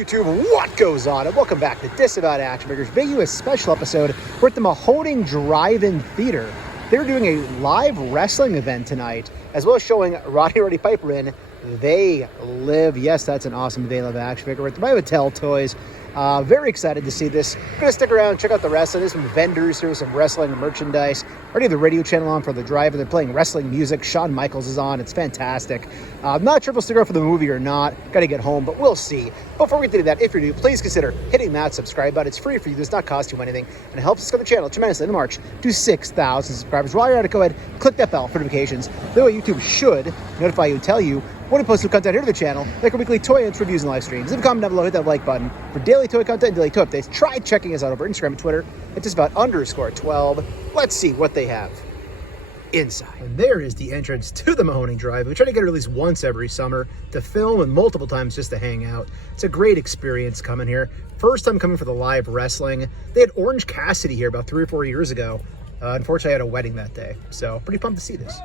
YouTube, what goes on? And welcome back to Disavowed Action Figures, bringing you a special episode. We're at the Mahoning Drive-In Theater. They're doing a live wrestling event tonight, as well as showing Roddy Piper in They Live. Yes, that's an awesome They Live action figure with my Mattel toys. Very excited to see this. Gonna stick around, check out the wrestling. There's some vendors here, some wrestling merchandise. Already have the radio channel on for the drive, and they're playing wrestling music. Shawn Michaels is on. It's fantastic. I'm not sure if we'll stick around for the movie or not. Gotta get home, but we'll see. Before we get to that, if you're new, please consider hitting that subscribe button. It's free for you. Does not cost you anything, and it helps us grow the channel tremendously in March to 6,000 subscribers. While you're at it, go ahead, click that bell for notifications. That way YouTube should notify you and tell you when we post new content here to the channel, like our weekly toy and reviews and live streams. Leave a comment down below, hit that like button for daily toy content and daily toy updates. Try checking us out over Instagram and Twitter at Disavowed_12. Let's see what they have inside. And there is the entrance to the Mahoning Drive. We try to get it at least once every summer to film and multiple times just to hang out. It's a great experience coming here. First time coming for the live wrestling. They had Orange Cassidy here about 3 or 4 years ago. Unfortunately, I had a wedding that day, so pretty pumped to see this.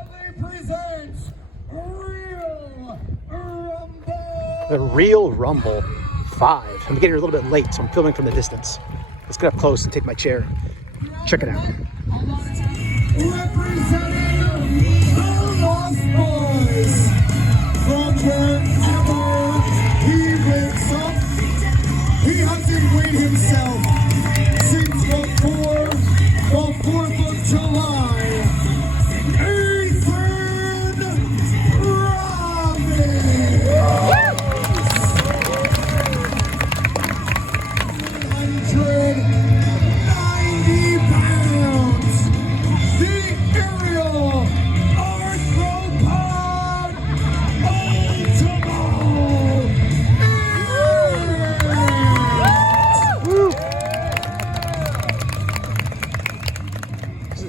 The Real Rumble 5. I'm getting here a little bit late, so I'm filming from the distance. Let's get up close and take my chair. Check it out. Representing the Lost Boys from wherever he wakes up, he hasn't weighed himself since before the 4th of July.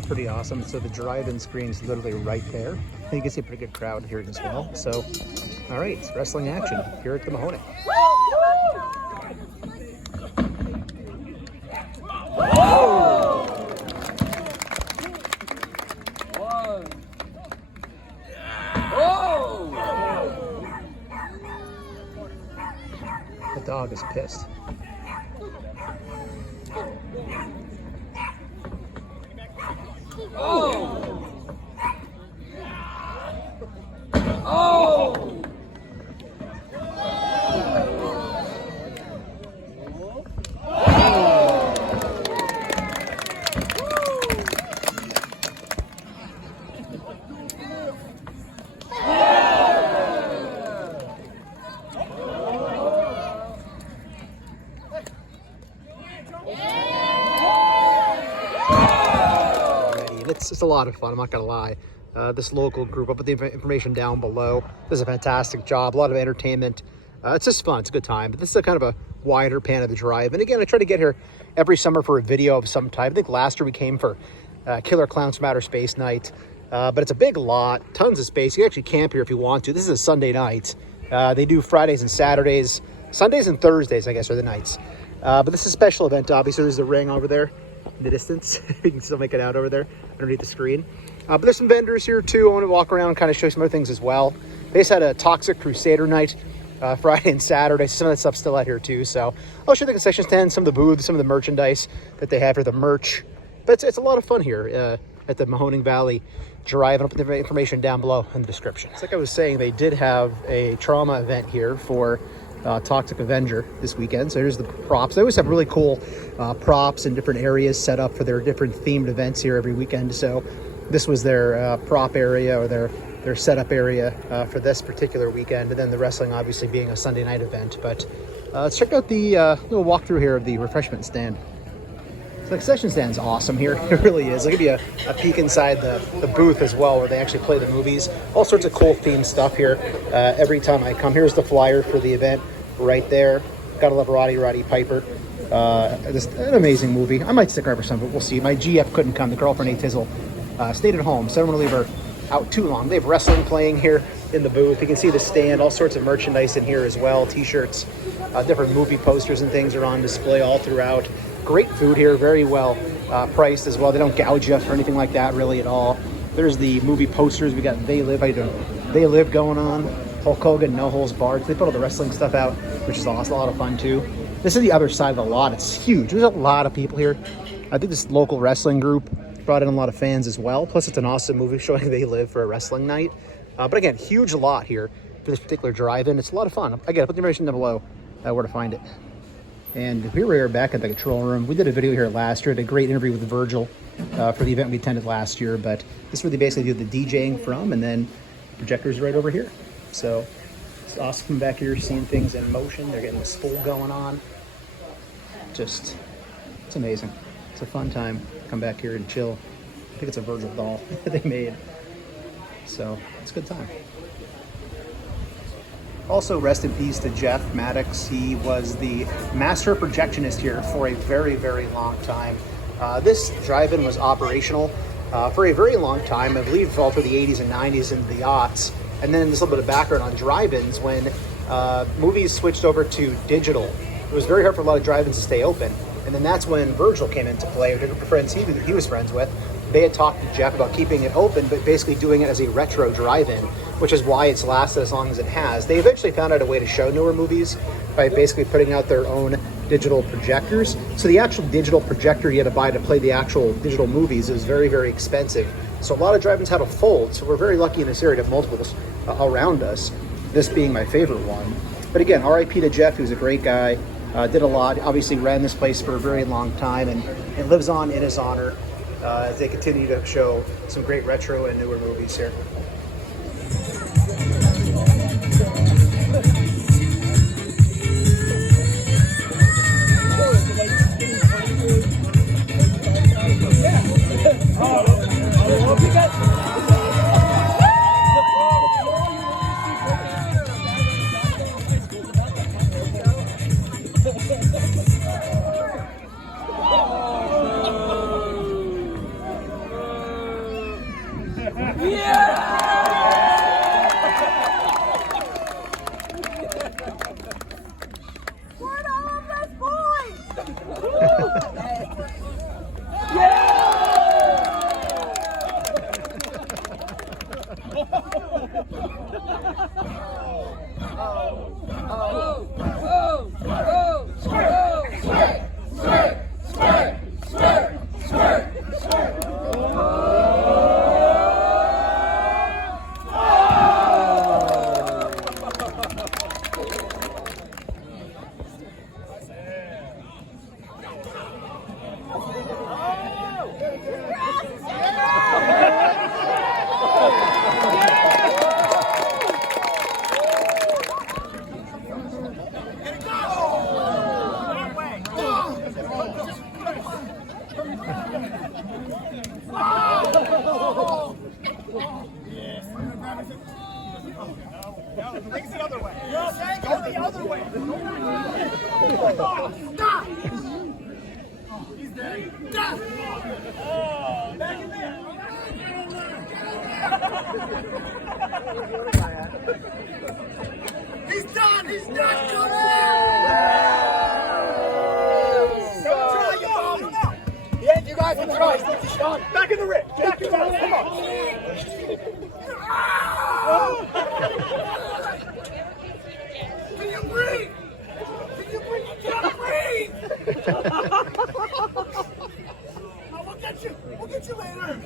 Pretty awesome. So the drive-in screen is literally right there. And you can see a pretty good crowd here as well. So, all right, it's wrestling action here at the Mahoning. The dog is pissed. Oh! Oh! It's a lot of fun, I'm not gonna lie. This local group, up with the information down below, does a fantastic job, a lot of entertainment. It's just fun, it's a good time. But this is a kind of a wider pan of the drive. And again, I try to get here every summer for a video of some type. I think last year we came for Killer Clowns from Outer Space Night. But it's a big lot, tons of space. You can actually camp here if you want to. This is a Sunday night. They do Fridays and Saturdays. Sundays and Thursdays, I guess, are the nights. But this is a special event, obviously. There's the ring over there in the distance. You can still make it out over there underneath the screen. But there's some vendors here too. I want to walk around and kind of show you some other things as well. They just had a Toxic Crusader night Friday and Saturday. Some of that stuff's still out here too. So I'll show you the concession stand, some of the booths, some of the merchandise that they have here, the merch. But it's a lot of fun here at the Mahoning Valley Drive-In. I'll put the information down below in the description. It's like I was saying, they did have a trauma event here for Toxic Avenger this weekend. So here's the props. They always have really cool props in different areas set up for their different themed events here every weekend. So this was their prop area, or their setup area for this particular weekend, and then the wrestling obviously being a Sunday night event. But let's check out the little walkthrough here of the refreshment stand. So the concession stand's awesome here. It really is. I'll give you a peek inside the booth as well, where they actually play the movies. All sorts of cool themed stuff here every time I come. Here's the flyer for the event right there. Gotta love Roddy Piper. This an amazing movie. I might stick around for some, but we'll see. My GF couldn't come. The girlfriend, A Tizzle, stayed at home, so I don't want to leave her out too long. They have wrestling playing here in the booth. You can see the stand, all sorts of merchandise in here as well. T-shirts, different movie posters and things are on display all throughout. Great food here, very well priced as well. They don't gouge you or anything like that really at all. There's the movie posters. We got They Live. They Live going on. Hulk Hogan, no holds barred. They put all the wrestling stuff out, which is awesome, a lot of fun too. This is the other side of the lot. It's huge. There's a lot of people here. I think this local wrestling group brought in a lot of fans as well. Plus, it's an awesome movie showing They Live for a wrestling night. But again, huge lot here for this particular drive-in. It's a lot of fun. Again, I'll put the information down below where to find it. And here we are back at the control room. We did a video here last year. Had a great interview with Virgil for the event we attended last year. But this is where they basically do the DJing from, and then projectors right over here. So it's awesome from back here, seeing things in motion. They're getting the spool going on. Just, it's amazing. It's a fun time. Come back here and chill. I think it's a Virgil doll that they made. So it's a good time. Also, rest in peace to Jeff Maddox. He was the master projectionist here for a very, very long time. This drive-in was operational for a very long time. I believe all through the 80s and 90s into the aughts. And then this little bit of background on drive-ins. When movies switched over to digital, it was very hard for a lot of drive-ins to stay open. And then that's when Virgil came into play, with a group of friends he was friends with. They had talked to Jeff about keeping it open, but basically doing it as a retro drive-in, which is why it's lasted as long as it has. They eventually found out a way to show newer movies by basically putting out their own digital projectors. So the actual digital projector you had to buy to play the actual digital movies is very, very expensive. So a lot of drive-ins had a fold. So we're very lucky in this area to have multiples around us, this being my favorite one. But again, RIP to Jeff. He was a great guy. Did a lot. Obviously ran this place for a very long time, and it lives on in his honor as they continue to show some great retro and newer movies here. Face the other way. Go the other way. Stop! He's dead. Stop! Oh, back in there. He's done. He's not coming out. Don't try, you bum. Yeah, you guys can try. Stick to Sean. Back in the ring. Back in the ring. Come on. Can you breathe? Can you breathe? You can't breathe! Oh, we'll get you. We'll get you later.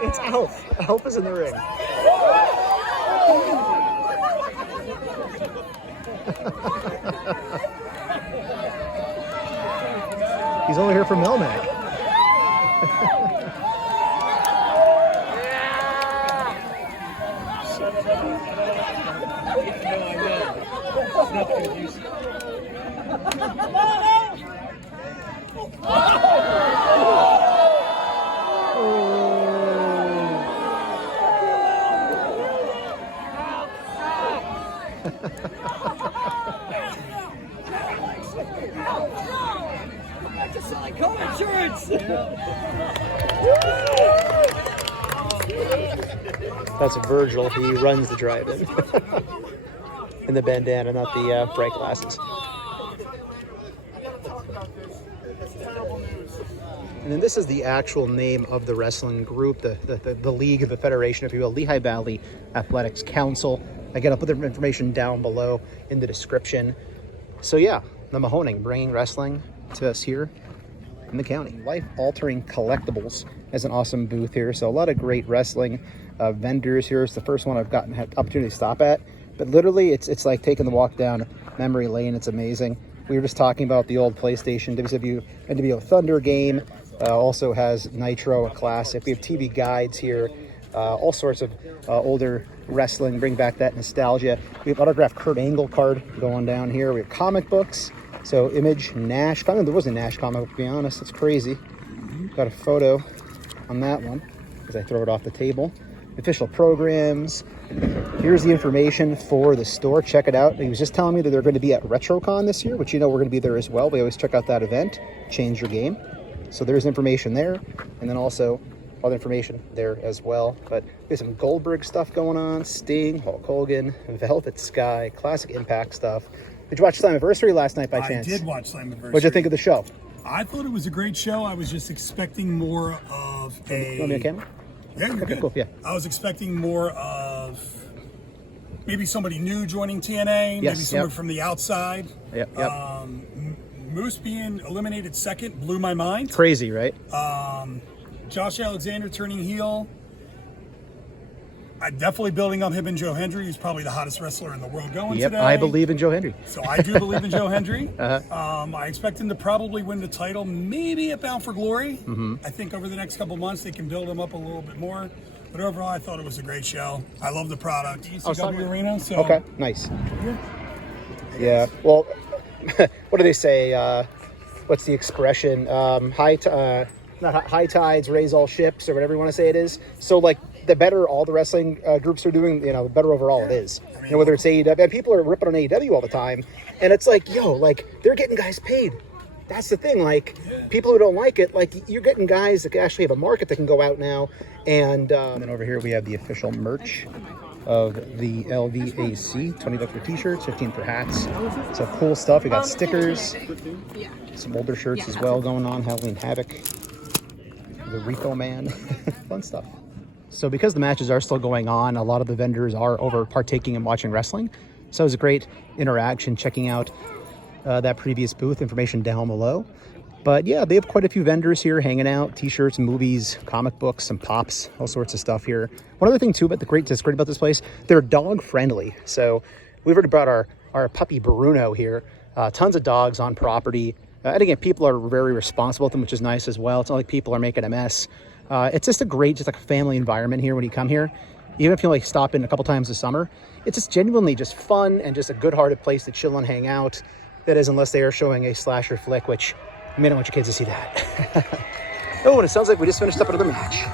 It's Alf. Alf is in the ring. He's only here for Melmac. Just like car insurance. That's Virgil. He runs the drive-in. In the bandana, not the bright glasses. And then this is the actual name of the wrestling group, the league, the federation, if you will, Lehigh Valley Athletics Council. Again, I'll put the information down below in the description. So yeah, the Mahoning, bringing wrestling to us here in the county. Life-altering collectibles has an awesome booth here. So a lot of great wrestling vendors here. It's the first one I've had opportunity to stop at. But literally, it's like taking the walk down memory lane. It's amazing. We were just talking about the old PlayStation NWO Thunder game. Also has Nitro, a classic. We have TV guides here. All sorts of older wrestling. Bring back that nostalgia. We have autographed Kurt Angle card going down here. We have comic books. So Image, Nash. There was a Nash comic book, to be honest. It's crazy. Got a photo on that one as I throw it off the table. Official programs. Here's the information for the store. Check it out. He was just telling me that they're going to be at RetroCon this year, which we're going to be there as well. We always check out that event. Change your game. So there's information there. And then also other information there as well. But there's some Goldberg stuff going on. Sting, Hulk Hogan, Velvet Sky, classic Impact stuff. Did you watch Slammiversary last night by chance? I did watch Slammiversary. What'd you think of the show? I thought it was a great show. I was just expecting more of a... You want me on camera? Yeah, you're Okay, good. cool, yeah. I was expecting more of maybe somebody new joining TNA, maybe someone from the outside. Yep. Moose being eliminated second blew my mind. Crazy, right? Josh Alexander turning heel. I'm definitely building up him and Joe Hendry. He's probably the hottest wrestler in the world going today. I believe in Joe Hendry. So I do believe in Joe Hendry. I expect him to probably win the title, maybe at Bound for Glory. I think over the next couple months they can build him up a little bit more. But overall, I thought it was a great show. I love the product. ECW Arena. So okay, nice. Yeah. Well, what do they say? What's the expression? High tides raise all ships, or whatever you want to say it is. So like, the better all the wrestling groups are doing, the better overall it is. Whether it's AEW, and people are ripping on AEW all the time, and it's like, they're getting guys paid. That's the thing. Like, people who don't like it, like, you're getting guys that actually have a market that can go out now. And then over here we have the official merch of the LVAC. $20 for t-shirts, $15 for hats. So cool stuff. We got stickers, some older shirts as well going on. Halloween Havoc, the Rico Man, fun stuff. So because the matches are still going on, a lot of the vendors are over partaking and watching wrestling. So it was a great interaction checking out that previous booth. Information down below. But yeah, they have quite a few vendors here hanging out, t-shirts, movies, comic books, some pops, all sorts of stuff here. One other thing too, that's great about this place, they're dog friendly. So we've already brought our puppy Bruno here. Tons of dogs on property. And again, people are very responsible with them, which is nice as well. It's not like people are making a mess. It's just a great, just like a family environment here when you come here. Even if you like stop in a couple times this summer, it's just genuinely just fun and just a good-hearted place to chill and hang out. That is, unless they are showing a slasher flick, which you may not want your kids to see that. Oh, and it sounds like we just finished up another match.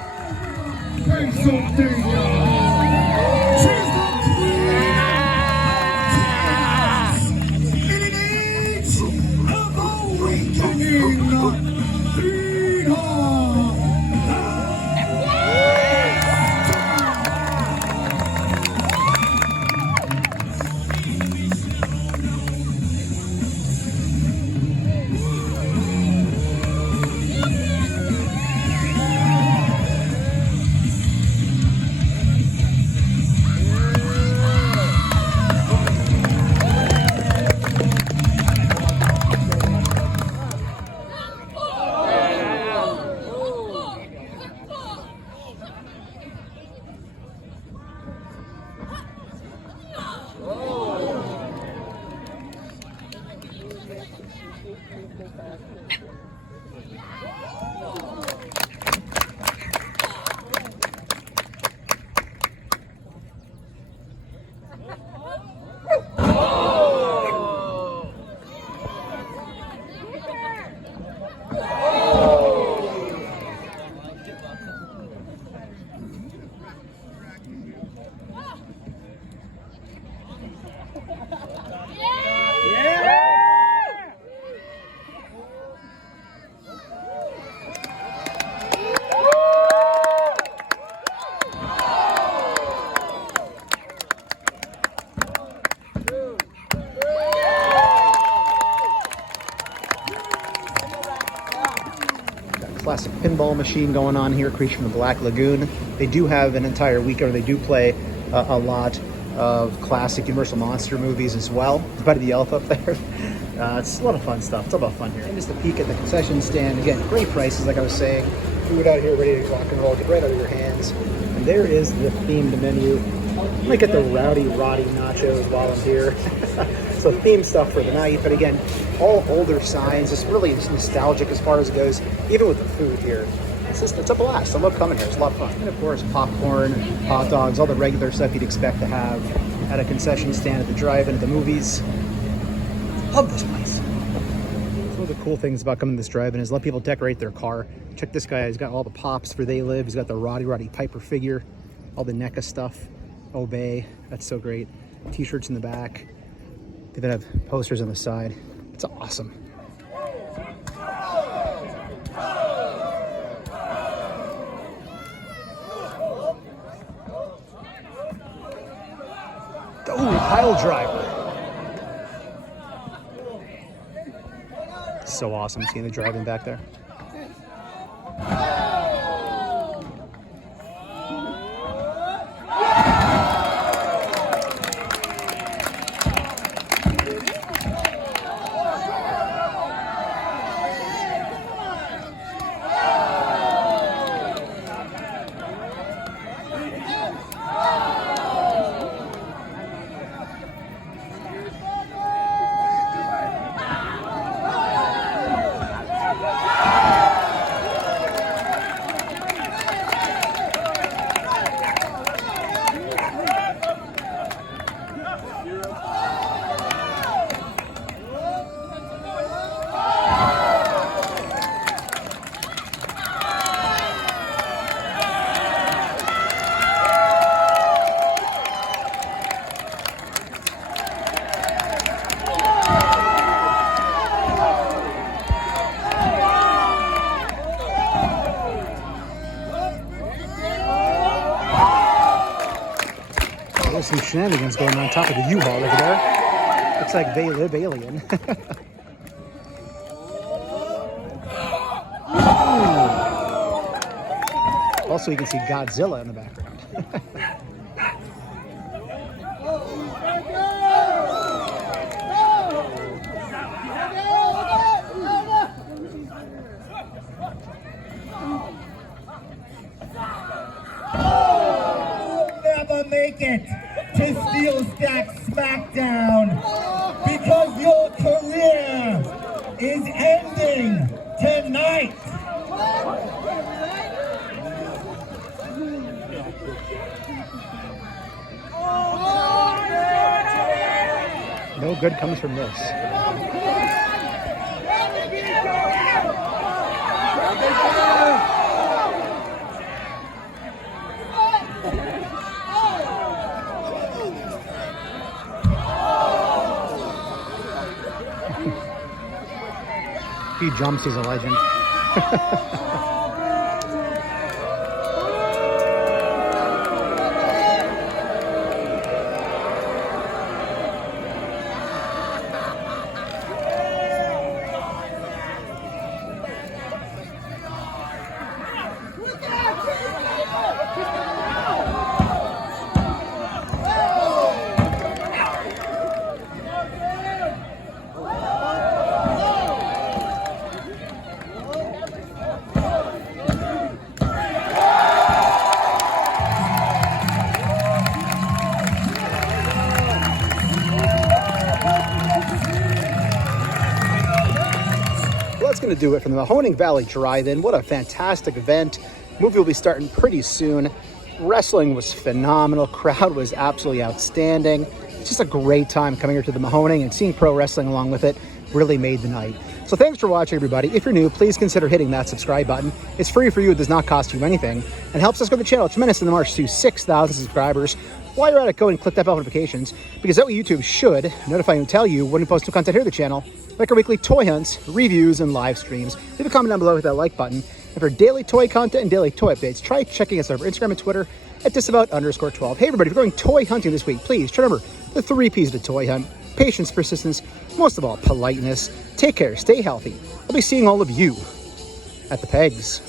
classic pinball machine going on here, Creature from the Black Lagoon. They do have an entire weekend where they do play a lot of classic Universal Monster movies as well. Buddy the Elf up there. It's a lot of fun stuff. It's all about fun here. And just a peek at the concession stand. Again, great prices, like I was saying. Food out here ready to rock and roll. Get right out of your hands. And there is the themed menu. I might get the Rowdy Roddy nachos while I'm here. So theme stuff for the night. But again, all older signs. It's really nostalgic as far as it goes, even with the food here. It's a blast. I love coming here. It's a lot of fun. And of course, popcorn, hot dogs, all the regular stuff you'd expect to have at a concession stand at the drive-in at the movies. Love this place. One of the cool things about coming to this drive-in is let people decorate their car. Check this guy. He's got all the pops for They Live. He's got the Roddy Piper figure, all the NECA stuff. Obey. That's so great. T-shirts in the back. They even have posters on the side. It's awesome. Oh, pile driver. So awesome seeing the drive-in back there. There's some shenanigans going on top of the U-Haul over there. Looks like They Live alien. Also, you can see Godzilla in the background. Never make it to Steel Stack SmackDown because your career is ending tonight. No good comes from this. If he jumps, he's a legend. That's going to do it from the Mahoning Valley Drive-In. What a fantastic event. Movie will be starting pretty soon. Wrestling was phenomenal. Crowd was absolutely outstanding. It's just a great time coming here to the Mahoning, and seeing pro wrestling along with it really made the night. So thanks for watching, everybody. If you're new, please consider hitting that subscribe button. It's free for you. It does not cost you anything and helps us grow the channel tremendously in the march to 6,000 subscribers. While you're at it, go and click that bell notifications, because that way YouTube should notify you and tell you when we post new content here at the channel, like our weekly toy hunts, reviews, and live streams. Leave a comment down below with that like button. And for daily toy content and daily toy updates, try checking us out on Instagram and Twitter at Disavowed_12. Hey everybody, if you're going toy hunting this week, please try to remember the 3 P's of a toy hunt: patience, persistence, most of all, politeness. Take care, stay healthy. I'll be seeing all of you at the pegs.